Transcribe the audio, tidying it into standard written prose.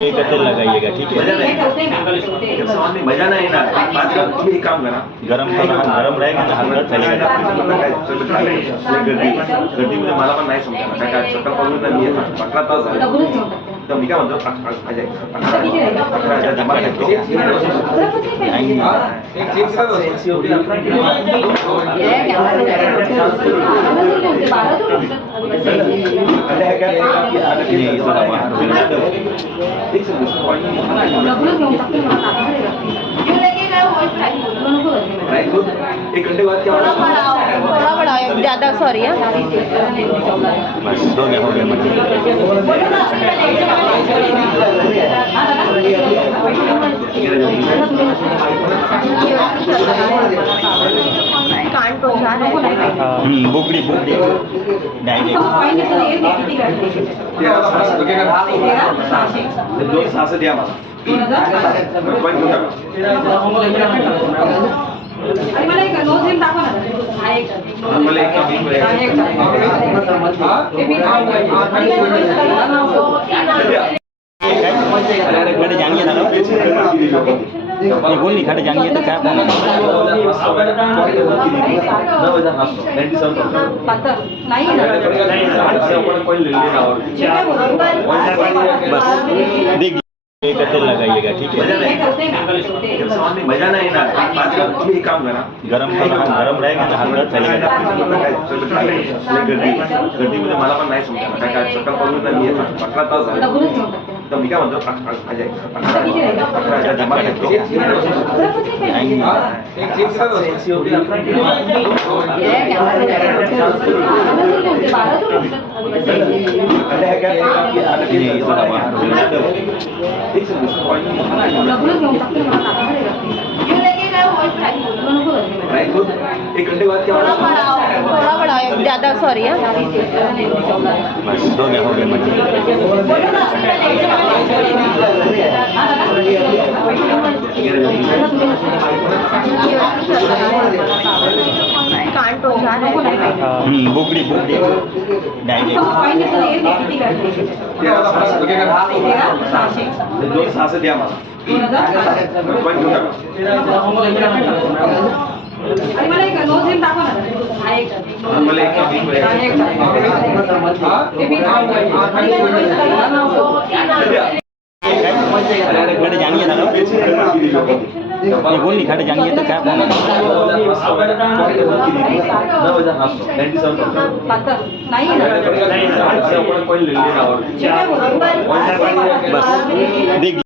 एकत्र लगाइएगा, ठीक है। मजा नाही येणार. आजकाल तुम्ही हे काम करा, गरम गरम रहेगा ना, हल्का चलेगा। गर्दीमध्ये मला पण नाही समजा काय सकाळपासून मी येतात 15 तास झाले. तर मी काय म्हणतो 11 जमा एक घंटे बाद क्या थोड़ा बड़ा है, ज़्यादा सॉरी है। बस हो गया कान तो जा रहा है। बुगड़ी डायरेक्ट दोन सहाशे द्या मला. मला एक नोझेल दाखवा ना. मला खड़े जानिए ना, ये बोल नहीं खड़े जानिए तो क्या बस देख एकत्र लगाइएगा, ठीक है। मजा नाही येणार. आजकाल तुम्ही हे काम करा, गरम रहेगा ना, हल्का चलेगा। गर्दीमध्ये मला पण नाही समजा काय सकाळपासून मी येतात 15 तास झाले. तर मी काय म्हणतो 11 जमा एक घंटे बाद क्या थोड़ा बड़ा है, ज़्यादा सॉरी है। बस हो गया कान तो जा रहा है। बुगड़ी डायरेक्ट दोन सहाशे द्या मला. मला एक नोझेल दाखवा ना. मला खड़े जानिए ना, ये बोल नहीं खड़े जानिए तो क्या बस देख